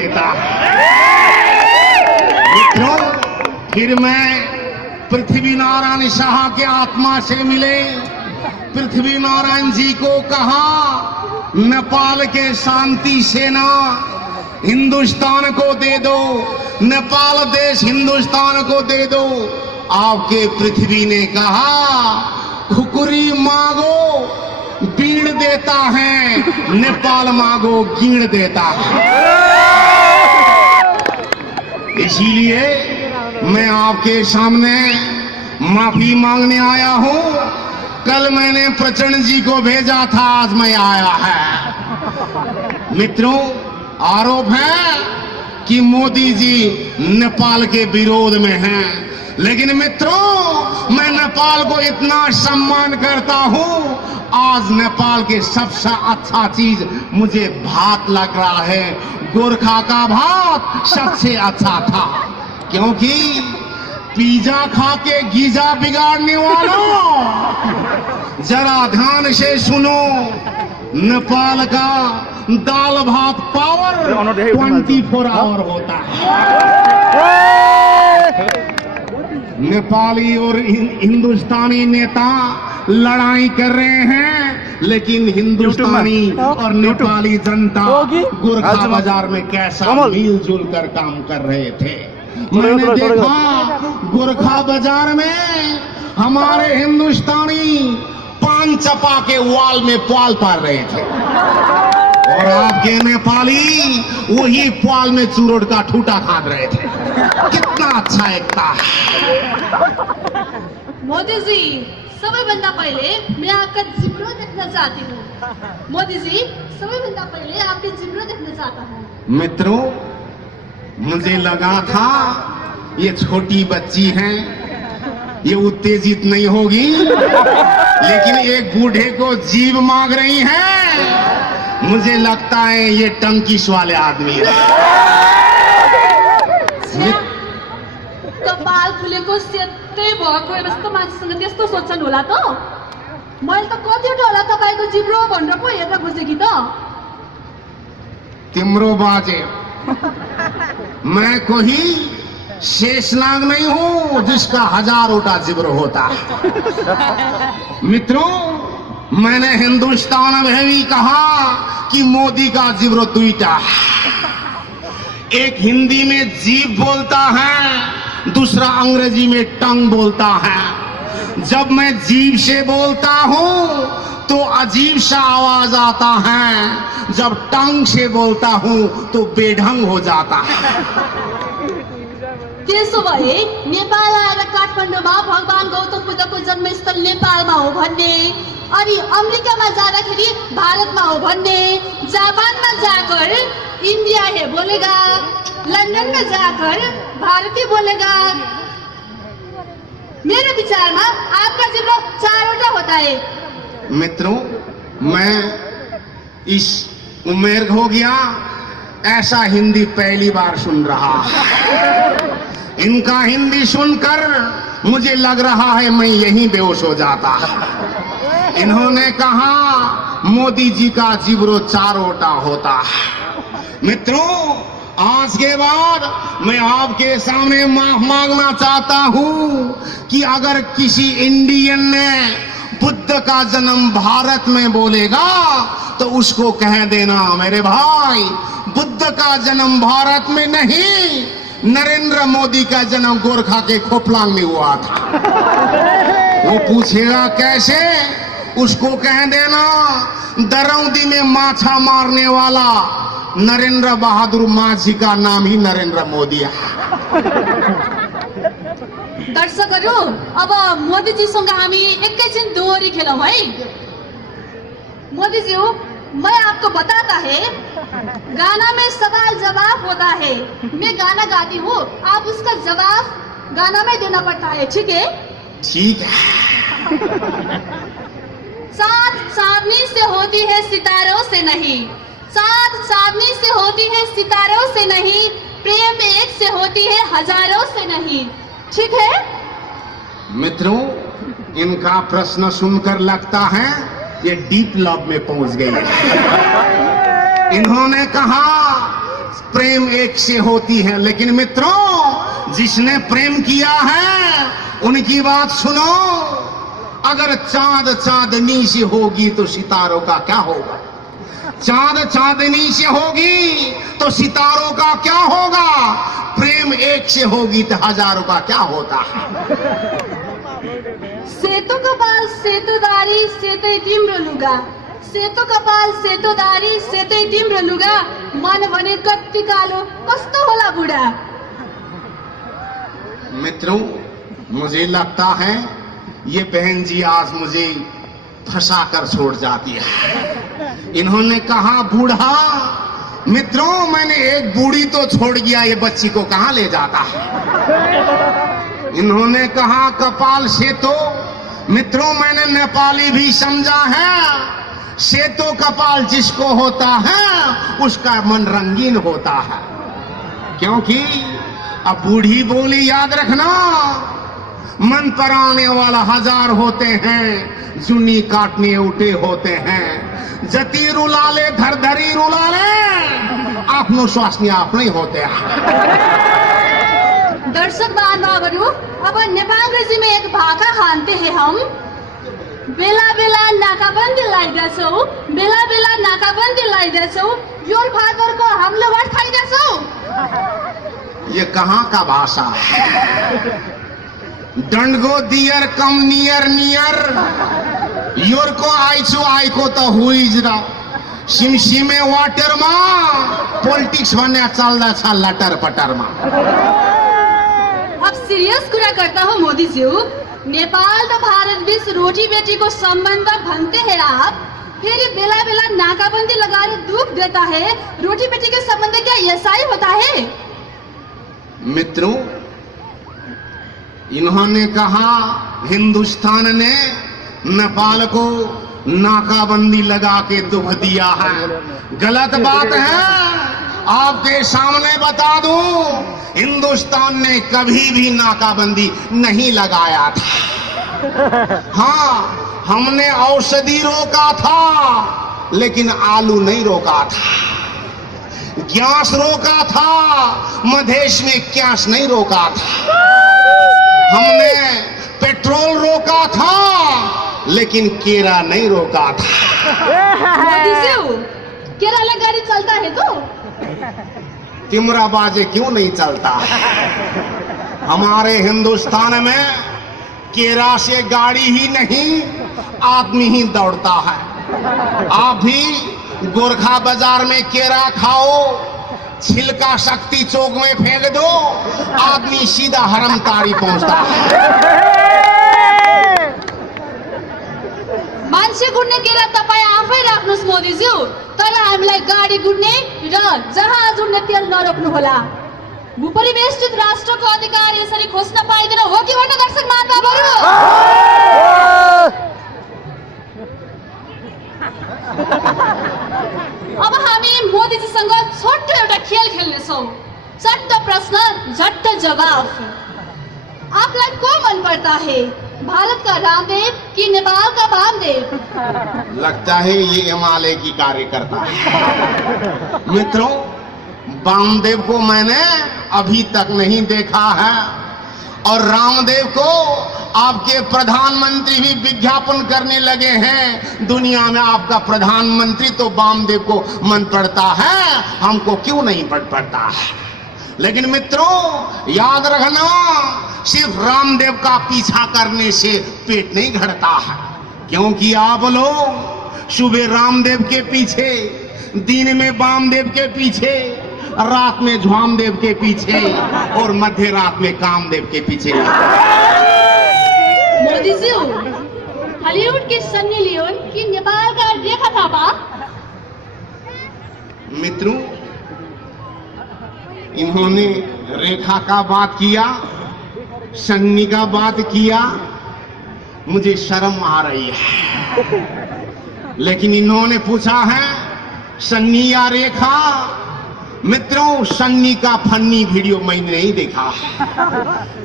देता है। मित्रों, फिर मैं पृथ्वी नारायण शाह के आत्मा से मिले। पृथ्वी नारायण जी को कहा, नेपाल के शांति सेना हिंदुस्तान को दे दो, नेपाल देश हिंदुस्तान को दे दो। आपके पृथ्वी ने कहा, खुकुरी मांगो बीड़ देता है, नेपाल मांगो गीड़ देता है। इसीलिए मैं आपके सामने माफी मांगने आया हूं। कल मैंने प्रचंड जी को भेजा था, आज मैं आया है। मित्रों, आरोप है कि मोदी जी नेपाल के विरोध में हैं, लेकिन मित्रों मैं नेपाल को इतना सम्मान करता हूं। आज नेपाल के सबसे अच्छा चीज मुझे भात लग रहा है। गोरखा का भात सबसे अच्छा था, क्योंकि पिज्जा खा के गीजा बिगाड़ने वालों, जरा ध्यान से सुनो। नेपाल का दाल भात पावर 24 आवर होता है। नेपाली और हिंदुस्तानी नेता लड़ाई कर रहे हैं, लेकिन हिंदुस्तानी और नेपाली जनता गोरखा बाजार में कैसा मिलजुल कर काम कर रहे थे। मैंने देखा गोरखा बाजार में हमारे हिंदुस्तानी पान चपा के वाल में पाल पार रहे थे, और आपके नेपाली वही पाल में चूरोट का ठूटा खा रहे थे। कितना अच्छा एकता है। मोदी जी, सबैभन्दा पहिले मैं आपका जिब्रो देखना चाहती हूँ। मोदी जी, सबैभन्दा पहिले आपके जिब्रो देखना चाहता हूँ। मित्रों, मुझे लगा था ये छोटी बच्ची है, ये उत्तेजित नहीं होगी, लेकिन एक बूढ़े को जीभ मांग रही है। मुझे लगता है ये टंकिश वाले आदमी है। कपाल फुलेको सेतै भएको यस्तो मान्छेसँग त्यस्तो सोच्छन् होला त? मैले त कतिवटा होला तपाईँको जिब्रो भनेर पो हेर्न खोजेकी त। तिम्रो बाजे, मैं कोई शेषनाग नहीं हूं जिसका 1000 जिब्र होता है। मित्रों, मैंने हिंदुस्तान में भी कहा कि मोदी का जिब्र दुईटा। एक हिंदी में जीभ बोलता है, दूसरा अंग्रेजी में टंग बोलता है। जब मैं जीभ से बोलता हूं तो अजीब सा आवाज आता है, जब टंग से बोलता हूं तो बेढंग हो जाता है। त्यसो भए नेपाल आएर काठमाडौँमा भगवान गौतम बुद्धको जन्मस्थल नेपालमा हो भन्ने, अनि अमेरिकामा जाँदाखेरि भारतमा हो भन्ने, जापानमा जाकर इंडिया है बोलेगा, लंदन में जाकर भारतीय बोलेगा। मेरे विचार में आपका जिब्रो 4 होता है। मित्रों, मैं इस उम्र हो गया, ऐसा हिंदी पहली बार सुन रहा। इनका हिंदी सुनकर मुझे लग रहा है मैं यहीं बेहोश हो जाता। इन्होंने कहा मोदी जी का जिब्रो 4 होता है। मित्रों, आज के बाद मैं आपके सामने माफ मांगना चाहता हूं कि अगर किसी इंडियन ने बुद्ध का जन्म भारत में बोलेगा तो उसको कह देना, मेरे भाई, बुद्ध का जन्म भारत में नहीं, नरेंद्र मोदी का जन्म गोरखा के खोपलांग में हुआ था। वो पूछेगा कैसे, उसको कह देना दरौदी में माछा मारने वाला नरेंद्र बहादुर माझी का नाम ही नरेंद्र मोदी है। दर्शकहरू, अब मोदीजीसँग हामी एकैछिन दोहोरी खेलौं है। मोदी जी, मैं आपको बताता है, गाना में सवाल जवाब होता है। मैं गाना गाती हूँ, आप उसका जवाब गाना में देना पड़ता है, ठीक है? ठीक है। साथ साधनी से होती है सितारों से नहीं, साथ साधनी से होती है सितारों से नहीं, प्रेम एक से होती है हजारों से नहीं, ठीक है? मित्रों, इनका प्रश्न सुनकर लगता है ये डीप लव में पहुंच गए। इन्होंने कहा प्रेम एक से होती है, लेकिन मित्रों जिसने प्रेम किया है उनकी बात सुनो। अगर चांद चांदनी से होगी तो सितारों का क्या होगा? चांद चांदनी से होगी तो सितारों का क्या होगा? प्रेम एक से होगी तो हजारों का क्या होता है? सेतो कपाल सेतोदारी सेतै तिम्रो लुगा, सेतो कपाल सेतोदारी सेतै तिम्रो लुगा, मन भने कति कालो कस्तो होला बुढा। मित्रों मुझे लगता है ये बहन जी आज मुझे फंसा कर छोड़ जाती है। इन्होंने कहा बूढ़ा, मित्रों मैंने एक बूढ़ी तो छोड़ गया, ये बच्ची को कहां ले जाता है। इन्होंने कहा कपाल सेतो, मित्रों मैंने नेपाली भी समझा है। सेतो कपाल जिसको होता है उसका मन रंगीन होता है, क्योंकि अब बूढ़ी बोली याद रखना, मन पर आने वाला हजार होते हैं, जुनी काटने उठे होते हैं। जती रुलाले धरधरी रुलाले, आफ्नो स्वास्नी आफ्नै होते हैं। दर्शक बान्धवहरू, अब नेपाल अंग्रेजी में एक भाका खान्ते हैं हम। बेला बेला नाकाबन्दी लगाइदैछौ, बेला बेला नाकाबन्दी लगाइदैछौ, योर फादरको हमले वाट खाइदैछौ। ये कहाँ का भाषा है? डंड गो दियर कम नियर नियर, योर को आइछु आइको तो हुइज र सिमसिमे वाटरमा, पोलिटिक्स भन्ने चल्दछ लटर पटरमा। अब सीरियस कुरा करता हूँ मोदी जी, नेपाल तो भारत बीच रोटी बेटी को संबंध भन्ते हैं आप, फिर बेला बेला नाकाबंदी लगाकर दुख देता है। रोटी बेटी के संबंध क्या ऐसा ही होता है? मित्रों इन्होंने कहा हिंदुस्तान ने नेपाल को नाकाबंदी लगा के दुख दिया है। गलत बात है। आपके सामने बता दूं, हिंदुस्तान ने कभी भी नाकाबंदी नहीं लगाया था। हाँ, हमने औषधि रोका था लेकिन आलू नहीं रोका था। गैस रोका था, मधेश में गैस नहीं रोका था। हमने पेट्रोल रोका था लेकिन केरा नहीं रोका था। मोदी जी, केरला गाड़ी चलता है तो तिमरा बाजे क्यों नहीं चलता? हमारे हिंदुस्तान में केरा से गाड़ी ही नहीं, आदमी ही दौड़ता है। आप भी गोरखा बाजार में केरा खाओ, छिलका शक्ति चौक में फेंक दो, आदमी सीधा हरमतारी पहुंचता है। मान्छे गुड्ने केरा तपाईँ आफै राख्नुस् मोदीज्यू, तर हामीलाई गाडी गुड्ने र जहाज उड्ने तेल नरोक्नु होला। भूपरिवेष्टित राष्ट्रको अधिकार यसरी खोज्न पाइँदैन हो कि होइन दर्शक महानुभावहरू? अब हामी मोदीजीसँग छोटो एउटा खेल खेल्नेछौँ। चट्ट प्रश्न झट्ट जवाफ। आपलाई को मन पड़ता है, भारत का रामदेव कि नेपाल का वामदेव? लगता है ये हिमालय की कार्यकर्ता है। मित्रों वामदेव को मैंने अभी तक नहीं देखा है, और रामदेव को आपके प्रधानमंत्री भी विज्ञापन करने लगे हैं। दुनिया में आपका प्रधानमंत्री तो वामदेव को मन पड़ता है, हमको क्यों नहीं पड़ता है? लेकिन मित्रों याद रखना, सिर्फ रामदेव का पीछा करने से पेट नहीं घटता है, क्योंकि आप लोग सुबह रामदेव के पीछे, दिन में वामदेव के पीछे, रात में झवामदेव के पीछे और मध्य रात में कामदेव के पीछे। मोदी जी, हॉलीवुड के सन्नी लियोन कि नेपाल का रेखा थापा? मित्रों इन्होंने रेखा का बात किया, सन्नी का बात किया, मुझे शर्म आ रही है। लेकिन इन्होंने पूछा है सन्नी या रेखा। मित्रों सन्नी का फन्नी वीडियो मैंने नहीं देखा,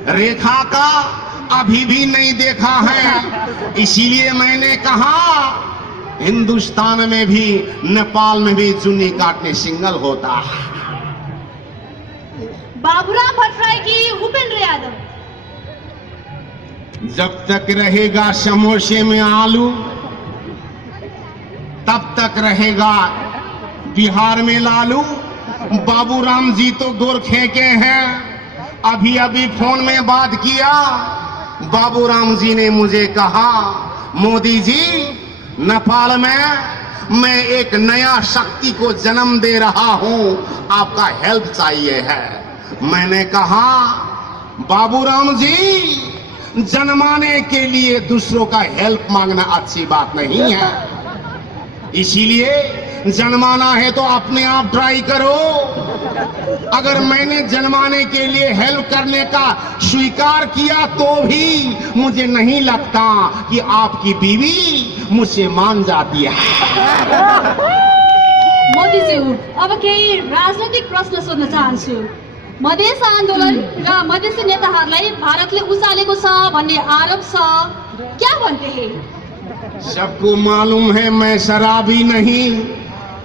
रेखा का अभी भी नहीं देखा है। इसीलिए मैंने कहा हिंदुस्तान में भी नेपाल में भी चुन्नी काटने सिंगल होता है। बाबूराम भट्टराय की उपेंद्र यादव? जब तक रहेगा समोसे में आलू तब तक रहेगा बिहार में लालू। बाबूराम जी तो गोरखे के हैं। अभी अभी फोन में बात किया, बाबूराम जी ने मुझे कहा, मोदी जी नेपाल में मैं एक नया शक्ति को जन्म दे रहा हूं, आपका हेल्प चाहिए है। मैंने कहा, बाबूराम जी जन्माने के लिए दूसरों का हेल्प मांगना अच्छी बात नहीं है, इसीलिए जन्माना है तो अपने आप ट्राई करो। अगर मैंने जन्माने के लिए हेल्प करने का स्वीकार किया तो भी मुझे नहीं लगता कि आपकी बीवी मुझसे मान जाती है। मोदीज्यू, अब केही राजनैतिक प्रश्न सोध्न चाहन्छु। मधेस आन्दोलन र मधेसी नेताहरूलाई भारतले उचालेको छ भन्ने आरोप छ, क्या भन्ते हैं? सबको मालूम है मैं शराबी नहीं,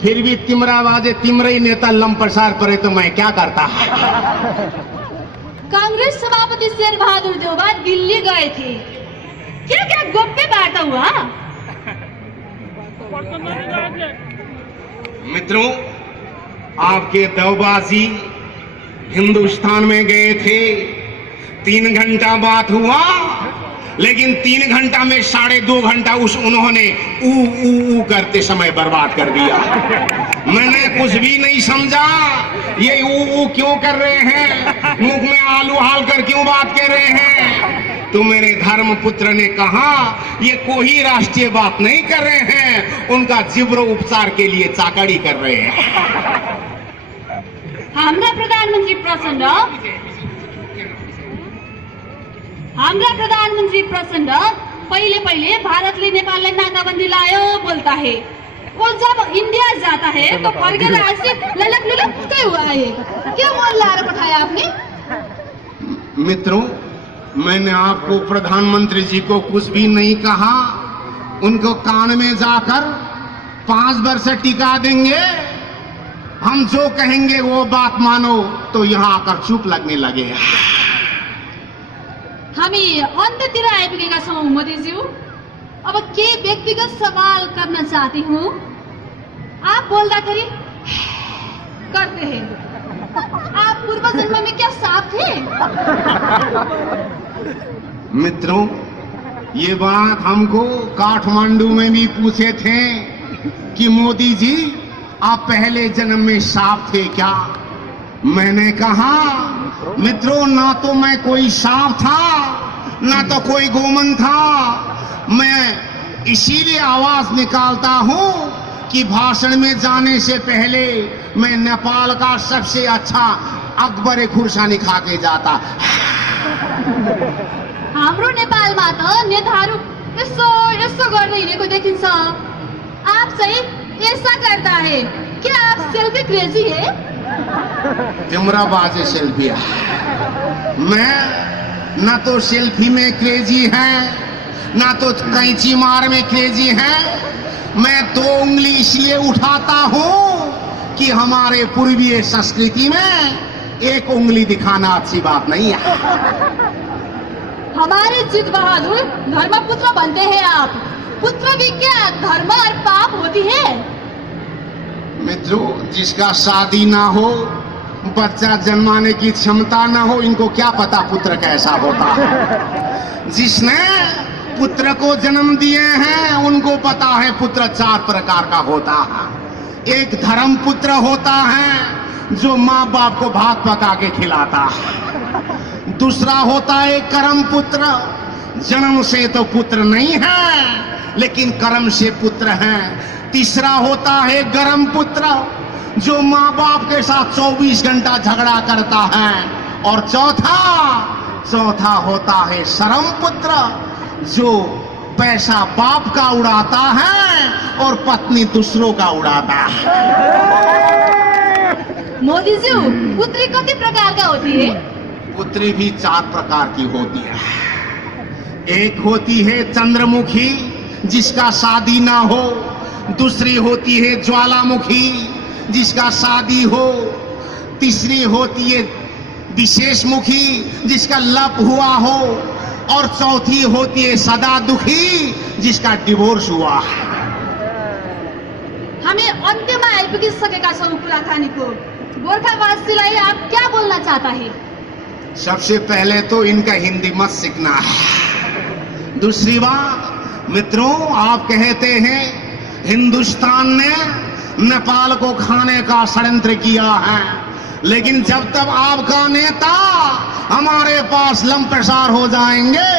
फिर भी तिमरा बाजे तिमरे ही नेता लंपसार पड़े तो मैं क्या करता। कांग्रेस सभापति शेर बहादुर देउबा दिल्ली गए थे, क्या क्या गोप्य वार्ता हुआ? मित्रों, आपके देवबाजी हिंदुस्तान में गए थे, 3 घंटा बात हुआ, लेकिन 3 घंटा में 2.5 घंटा उन्होंने ऊ करते समय बर्बाद कर दिया। मैंने कुछ भी नहीं समझा, ये ऊ क्यों कर रहे हैं, मुख में आलू हाल कर क्यों बात कर रहे हैं। तो मेरे धर्म पुत्र ने कहा, ये कोई राष्ट्रीय बात नहीं कर रहे हैं, उनका जिब्र उपचार के लिए चाकड़ी कर रहे हैं। हाम्रा प्रधानमन्त्री प्रचण्ड पहिले भारतले नेपाललाई नाकाबन्दी लायो बोलता है, और जब इंडिया जाता है तो फर्केर ऐसे ललक लुलक्कै हुआ है। क्यों मन लाएर पठाया आपने? मित्रों, मैंने आपको प्रधानमंत्री जी को कुछ भी नहीं कहा, उनको कान में जाकर 5 वर्ष टिका देंगे। हम जो कहेंगे वो बात मानो तो यहाँ आकर चुप लगने लगे। हामी अन्त्यतिर आइपुगेका छौं मोदीज्यू। अब के व्यक्तिगत सवाल गर्न चाहती हूँ। आप बोल्दाखेरि करते हैं, आप पूर्व जन्म में क्या सांप थे? मित्रों, ये बात हमको काठमांडू में भी पूछे थे कि मोदी जी आप पहले जन्म में सांप थे क्या। मैंने कहा, मित्रों, ना तो मैं कोई सांप था ना तो कोई गोमन था। मैं इसीलिए आवाज निकालता हूं कि भाषण में जाने से पहले मैं नेपाल का सबसे अच्छा अकबर खुर्सानी खा के जाता। हाम्रो नेपालमा त नेताहरू यसो यसो गर्दै हिँडेको देखिन्छ, आप चाहिँ ऐसा करता है। क्या आप सेल्फी क्रेजी है? तिमरा बाजे सेल्फी है। मैं ना तो सेल्फी में क्रेजी है ना तो कैंची मार में क्रेजी है। मैं 2 उंगली इसलिए उठाता हूं कि हमारे पूर्वीय संस्कृति में 1 उंगली दिखाना अच्छी बात नहीं है। हमारे जीत बहादुर धर्मपुत्र बनते हैं आप। पुत्र भी क्या धर्म और पाप होती है? मित्रों, जिसका शादी ना हो, बच्चा जन्माने की क्षमता ना हो, इनको क्या पता पुत्र कैसा होता है। जिसने पुत्र को जन्म दिए हैं उनको पता है पुत्र 4 प्रकार का होता है। एक धर्म पुत्र होता है जो माँ बाप को भात पका के खिलाता है। दूसरा होता है कर्म पुत्र, जन्म से तो पुत्र नहीं है लेकिन कर्म से पुत्र है। तीसरा होता है गरम पुत्र, जो माँ बाप के साथ 24 घंटा झगड़ा करता है। और चौथा होता है शरम पुत्र, जो पैसा बाप का उड़ाता है और पत्नी दूसरों का उड़ाता है। मोदी जी, पुत्री कति प्रकार का होती है? पुत्री भी 4 प्रकार की होती है। एक होती है चंद्रमुखी, जिसका शादी ना हो। दूसरी होती है ज्वालामुखी, जिसका शादी हो। तीसरी होती है विशेषमुखी जिसका लप हुआ हो, और चौथी होती है सदा दुखी जिसका डिवोर्स हुआ है। हामी अन्त्यमा आइपुगिसकेका छौँ कुराकानीको। गोर्खावासीलाई आप क्या बोलना चाहता है? सबसे पहले तो इनका हिंदी मत सीखना है। दूसरी बात, मित्रों, आप कहते हैं हिंदुस्तान ने नेपाल को खाने का षड्यंत्र किया है, लेकिन जब तक आपका नेता हमारे पास लंपसार हो जाएंगे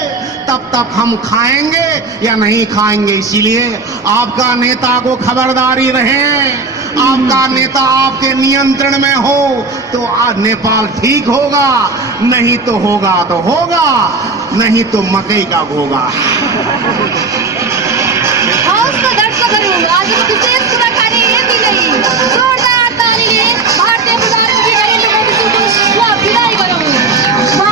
तब तक हम खाएंगे या नहीं खाएंगे। इसीलिए आपका नेता को खबरदारी रहे, आपका नेता आपके नियंत्रण में हो तो आज नेपाल ठीक होगा, नहीं तो होगा तो होगा, नहीं तो मकई का घोगा। हवस् त दर्शकहरू, आजको विशेष कुराकानी यति नै। जोरदार तालीले भारतीय